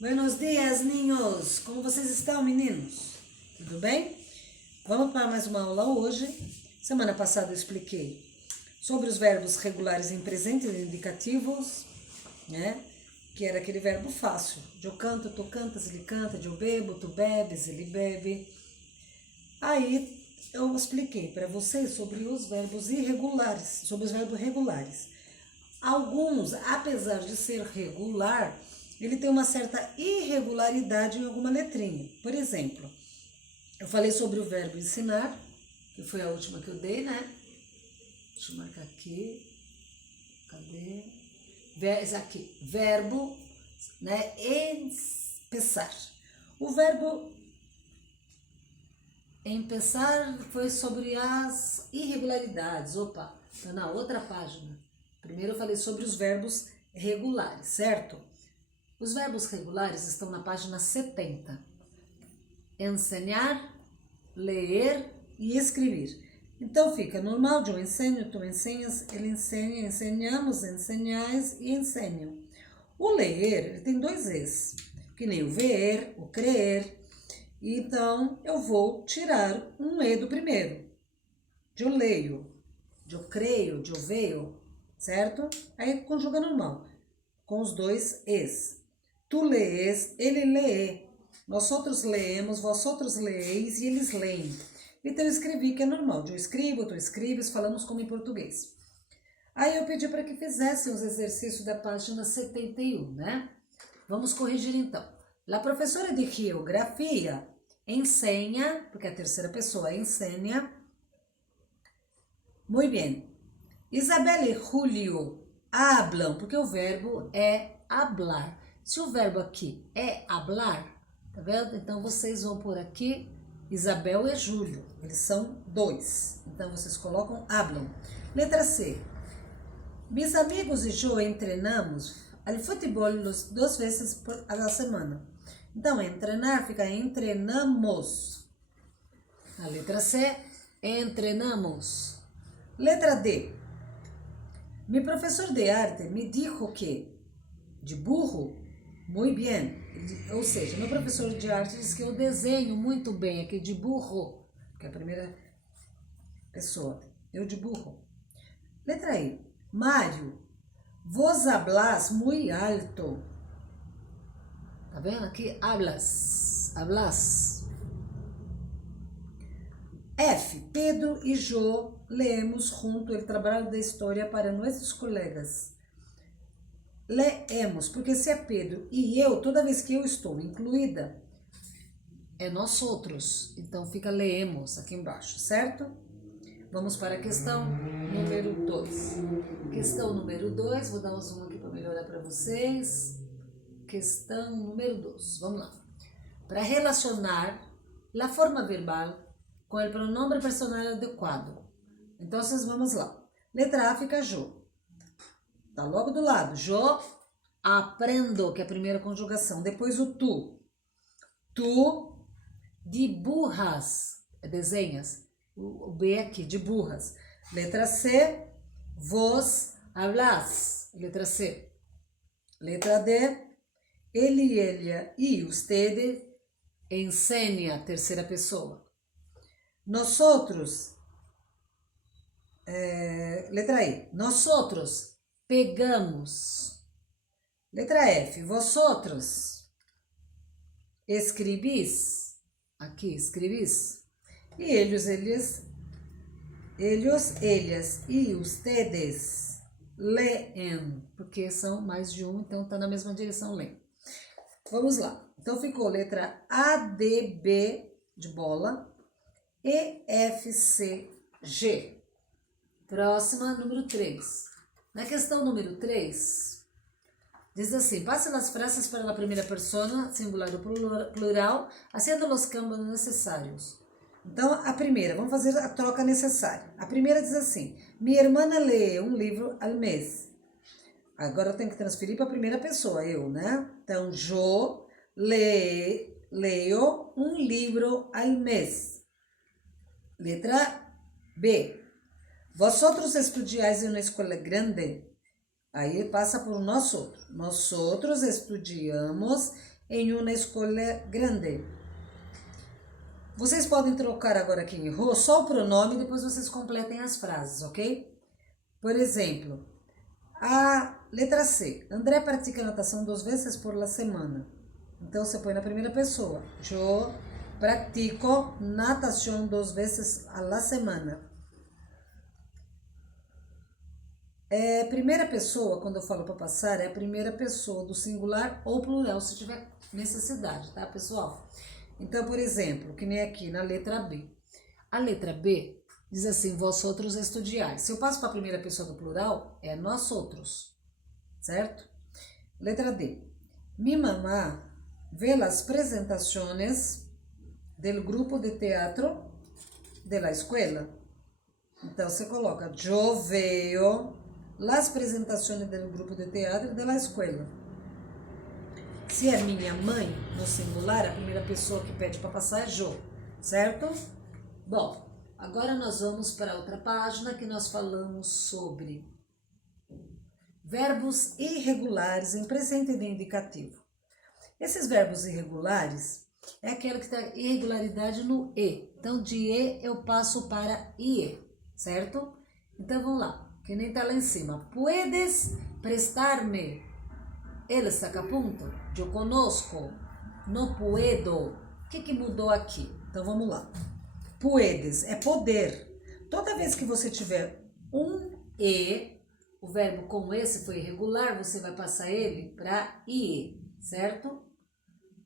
Buenos dias, ninhos! Como vocês estão, meninos? Tudo bem? Vamos para mais uma aula hoje. Semana passada eu expliquei sobre os verbos regulares em presente e indicativos, né? Que era aquele verbo fácil. Eu canto, tu cantas, ele canta. Eu bebo, tu bebes, ele bebe. Aí eu expliquei para vocês sobre os verbos irregulares, sobre os verbos regulares. Alguns, apesar de ser regular, ele tem uma certa irregularidade em alguma letrinha. Por exemplo, eu falei sobre o verbo ensinar, que foi a última que eu dei, né? Deixa eu marcar aqui. Cadê? Esse aqui. Verbo, né? Empezar. O verbo empezar foi sobre as irregularidades. Opa, tá na outra página. Primeiro eu falei sobre os verbos regulares, certo? Os verbos regulares estão na página 70. Ensinar, ler e escrever. Então fica normal, eu ensino, tu ensinas, ele ensina, ensinamos, ensinais e ensinam. O ler, ele tem dois Es, que nem o ver, o crer. Então eu vou tirar um E do primeiro. Eu leio, eu creio, eu veio, certo? Aí conjuga normal, com os dois Es. Tu lees, ele lê. Nós outros leemos, vós outros leeis e eles leem. Então eu escrevi que é normal. Eu escrevo, tu escreves, falamos como em português. Aí eu pedi para que fizessem os exercícios da página 71, né? Vamos corrigir então. A professora de geografia ensina, porque a terceira pessoa ensina. Muito bem. Isabela e Julio hablam, porque o verbo é hablar. Se o verbo aqui é hablar, tá vendo? Então vocês vão por aqui Isabel e Júlio. Eles são dois. Então vocês colocam hablam. Letra C. Mis amigos e eu entrenamos al futebol duas vezes a la semana. Então, entrenar fica entrenamos. A letra C, entrenamos. Letra D. Mi professor de arte me dijo que de burro, muito bem. Ou seja, meu professor de arte diz que eu desenho muito bem aqui de burro, que é a primeira pessoa. Eu de burro. Letra E. Mário, vos hablas muy alto. Tá vendo aqui? Hablas. Hablas. F. Pedro e Jo leemos junto o trabalho da história para nossos colegas. Leemos, porque se é Pedro e eu, toda vez que eu estou incluída, é nós outros. Então fica leemos aqui embaixo, certo? Vamos para a questão número 2. Questão número 2, vou dar um zoom aqui para melhorar para vocês. Questão número 2, vamos lá. Para relacionar a forma verbal com o pronome personal adequado. Então, vamos lá. Letra A fica yo. Tá logo do lado. Yo aprendo, que é a primeira conjugação. Depois o tu. Tu dibujas, desenhas. O B aqui, de burras. Letra C, vos hablas. Letra C. Letra D, ele, ella e usted ensina, terceira pessoa. Nosotros, letra E, nosotros pegamos. Letra F, vosotros escribís. Aqui, escribís. E ellos, ellas e ustedes leem, porque são mais de um, então tá na mesma direção, leem. Vamos lá. Então ficou letra A, D, B de bola, E, F, C, G. Próxima, número 3. Na questão número 3, diz assim: passe as frases para a primeira persona, singular ou plural, haciendo los cambios necessários. Então, a primeira, vamos fazer a troca necessária. A primeira diz assim: minha irmã lê um livro al mês. Agora eu tenho que transferir para a primeira pessoa, eu, né? Então, eu leio um livro al mês. Letra B. Vosotros estudiáis em uma escola grande. Aí passa por nós outros. Nós outros estudamos em uma escola grande. Vocês podem trocar agora quem errou, só o pronome, e depois vocês completem as frases, ok? Por exemplo, a letra C. André pratica natação 2 vezes por la semana. Então, você põe na primeira pessoa. Eu pratico natação 2 vezes a la semana. Primeira pessoa, quando eu falo para passar, é a primeira pessoa do singular ou plural, se tiver necessidade, tá, pessoal? Então, por exemplo, que nem aqui na letra B. A letra B diz assim, vós outros estudiais. Se eu passo para a primeira pessoa do plural, é nós outros, certo? Letra D. Mi mamá vê las presentaciones del grupo de teatro de la escuela. Então, você coloca, yo veo las presentaciones del grupo de teatro de la escuela. Se é minha mãe, no singular, a primeira pessoa que pede para passar é yo, certo? Bom, agora nós vamos para outra página que nós falamos sobre verbos irregulares em presente de indicativo. Esses verbos irregulares é aquele que tem irregularidade no E. Então, de E eu passo para IE, certo? Então, vamos lá, que nem tá lá em cima. Puedes prestar-me el sacapunto? Eu conosco, no puedo. O que mudou aqui? Então, vamos lá. Puedes é poder. Toda vez que você tiver um E, o verbo com E, se for irregular, você vai passar ele para IE, certo?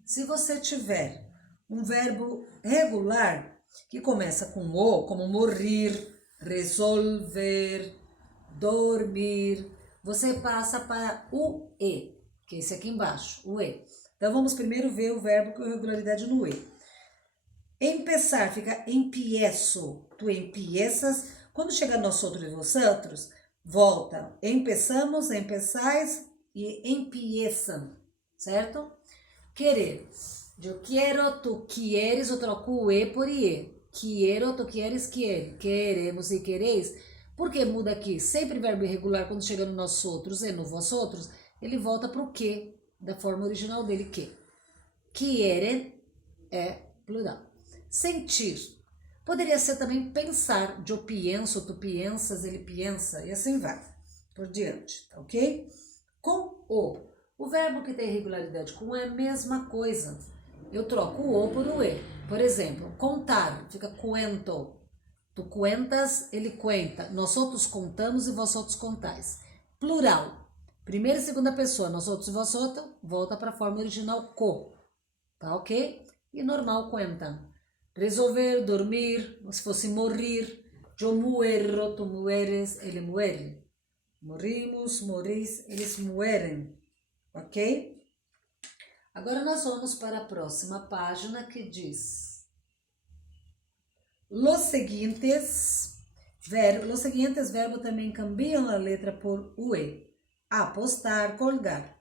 Se você tiver um verbo regular que começa com O, como morrer, resolver, dormir, você passa para o E, que é esse aqui embaixo, o E. Então vamos primeiro ver o verbo com regularidade no E. Empezar fica empiezo, tu empiezas. Quando chegar nós outros e vosotros, volta. Empezamos, empezais e empiezam, certo? Querer. Eu quero, tu queres, eu troco o E por IE. Quero, tu queres, quer. Queremos e quereis. Por que muda aqui? Sempre verbo irregular, quando chega no nós outros e no vós outros, ele volta para o que, da forma original dele, que. Quieren é plural. Sentir. Poderia ser também pensar. Eu penso, tu pensas, ele pensa, e assim vai. Por diante, tá ok? Com o. O verbo que tem irregularidade com é a mesma coisa. Eu troco o O por o E. Por exemplo, contar, fica cuento. Tu cuentas, ele cuenta. Nós outros contamos e vós outros contais. Plural. Primeira e segunda pessoa, nós outros e vós outros, volta para a forma original co. Tá ok? E normal cuenta. Resolver, dormir, se fosse morrer. Eu muero, tu mueres, ele muere. Morimos, moris, eles muerem. Ok? Agora nós vamos para a próxima página que diz los seguintes verbos também cambiam a letra por UE. Apostar, colgar.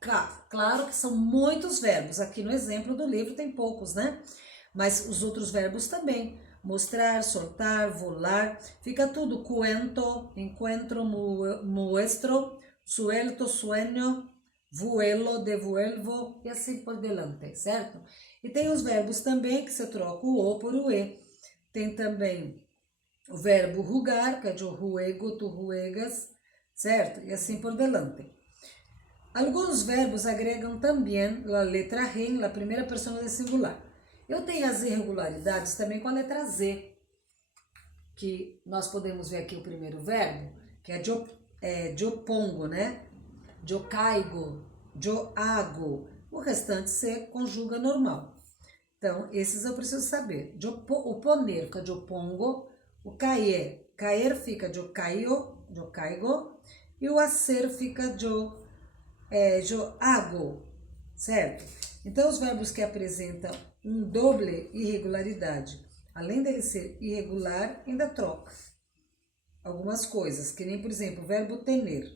Claro que são muitos verbos. Aqui no exemplo do livro tem poucos, né? Mas os outros verbos também. Mostrar, soltar, volar. Fica tudo cuento, encuentro, muestro, suelto, sueño, vuelo, devuelvo e assim por diante, certo? E tem os verbos também que você troca o O por o E. Tem também o verbo rugar, que é eu ruego, tu ruegas, certo? E assim por diante. Alguns verbos agregam também a letra R na primeira pessoa de singular. Eu tenho as irregularidades também com a letra Z, que nós podemos ver aqui o primeiro verbo, que é eu pongo, né? Eu caigo, eu hago. O restante se conjuga normal. Então, esses eu preciso saber. O poner fica eu pongo, o cair fica eu caigo, e o hacer fica eu hago, certo? Então, os verbos que apresentam um doble irregularidade, além dele ser irregular, ainda troca algumas coisas, que nem, por exemplo, o verbo tener.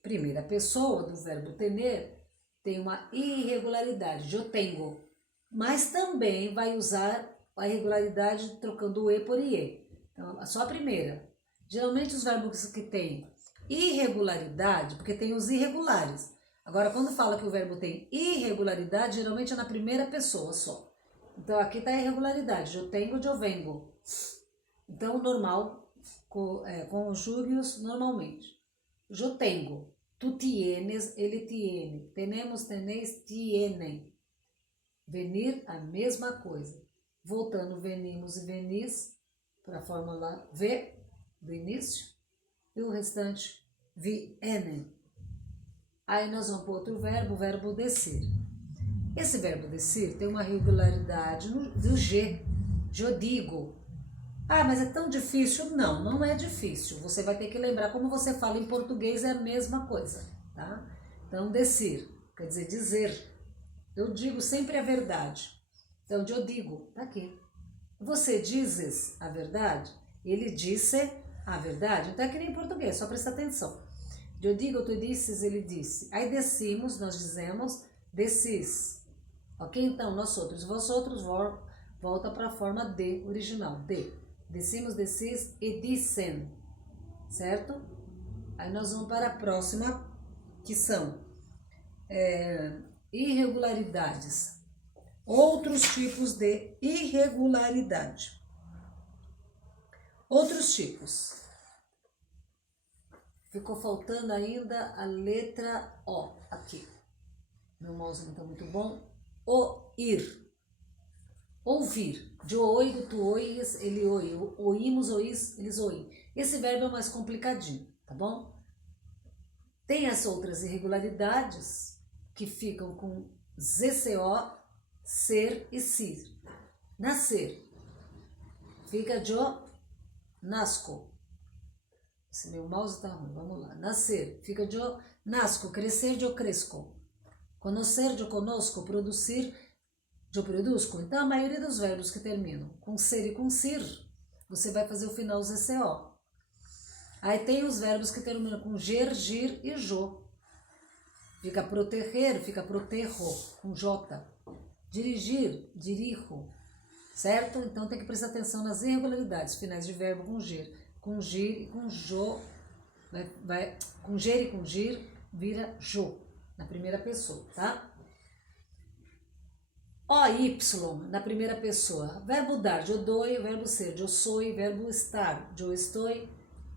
Primeira pessoa do verbo tener tem uma irregularidade, eu tenho, mas também vai usar a irregularidade trocando o E por IE. Então, só a primeira. Geralmente os verbos que têm irregularidade, porque tem os irregulares. Agora, quando fala que o verbo tem irregularidade, geralmente é na primeira pessoa só. Então, aqui está a irregularidade, eu tenho, eu vengo. Então, normal, conjugue-os normalmente. Eu tenho, tu tienes, ele tiene. Tenemos, tenéis, tienen. Venir, a mesma coisa. Voltando, venimos e venis, para a fórmula V, do início. E o restante, vienen. Aí nós vamos para outro verbo, o verbo descer. Esse verbo descer tem uma regularidade do G. Eu digo. Ah, mas é tão difícil? Não, não é difícil. Você vai ter que lembrar como você fala em português, é a mesma coisa, tá? Então, descer, quer dizer. Eu digo sempre a verdade. Então, eu digo, tá aqui. Você dizes a verdade? Ele disse a verdade. Então, é que nem em português, só presta atenção. Eu digo, tu disses, ele disse. Aí descimos, nós dizemos, descis. Ok? Então, nós outros, vós outros, volta para a forma de original, de. Descimos, descis e dissem, certo? Aí nós vamos para a próxima, que são irregularidades. Outros tipos de irregularidade. Outros tipos. Ficou faltando ainda a letra O aqui. Meu mouse não está muito bom. Oír. Ouvir. De oigo, tu ois, ele oi. Oímos, oís, eles oem. Esse verbo é mais complicadinho, tá bom? Tem as outras irregularidades que ficam com ZCO, ser e sir. Nascer. Fica de nasco. Esse meu mouse tá ruim, vamos lá. Nascer. Fica de nasco. Crescer de cresco. Conhecer de conosco. Produzir eu produzo. Então, a maioria dos verbos que terminam com ser e com sir, você vai fazer o final ZCO. Aí tem os verbos que terminam com ger, gir e jo. Fica proteger, fica protejo, com J. Dirigir, dirijo. Certo? Então, tem que prestar atenção nas irregularidades. Finais de verbo com gir e com jo. Com ger e com gir, vira jo, na primeira pessoa, tá? OY, na primeira pessoa. Verbo dar, eu dou, verbo ser, eu sou, verbo estar, eu estou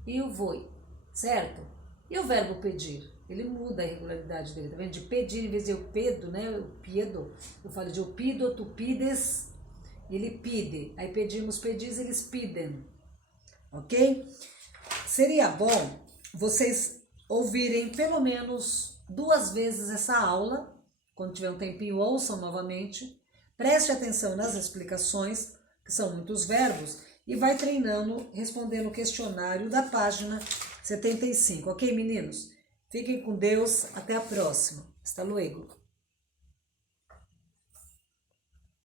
e o vou, certo? E o verbo pedir? Ele muda a irregularidade dele, tá vendo? De pedir, em vez de eu pedo, né? Eu piedo, eu falo de eu pido, tu pides, ele pide. Aí pedimos, pedis, eles pidem, ok? Seria bom vocês ouvirem pelo menos 2 vezes essa aula. Quando tiver um tempinho, ouçam novamente. Preste atenção nas explicações, que são muitos verbos, e vai treinando, respondendo o questionário da página 75. Ok, meninos? Fiquem com Deus. Até a próxima. Hasta luego.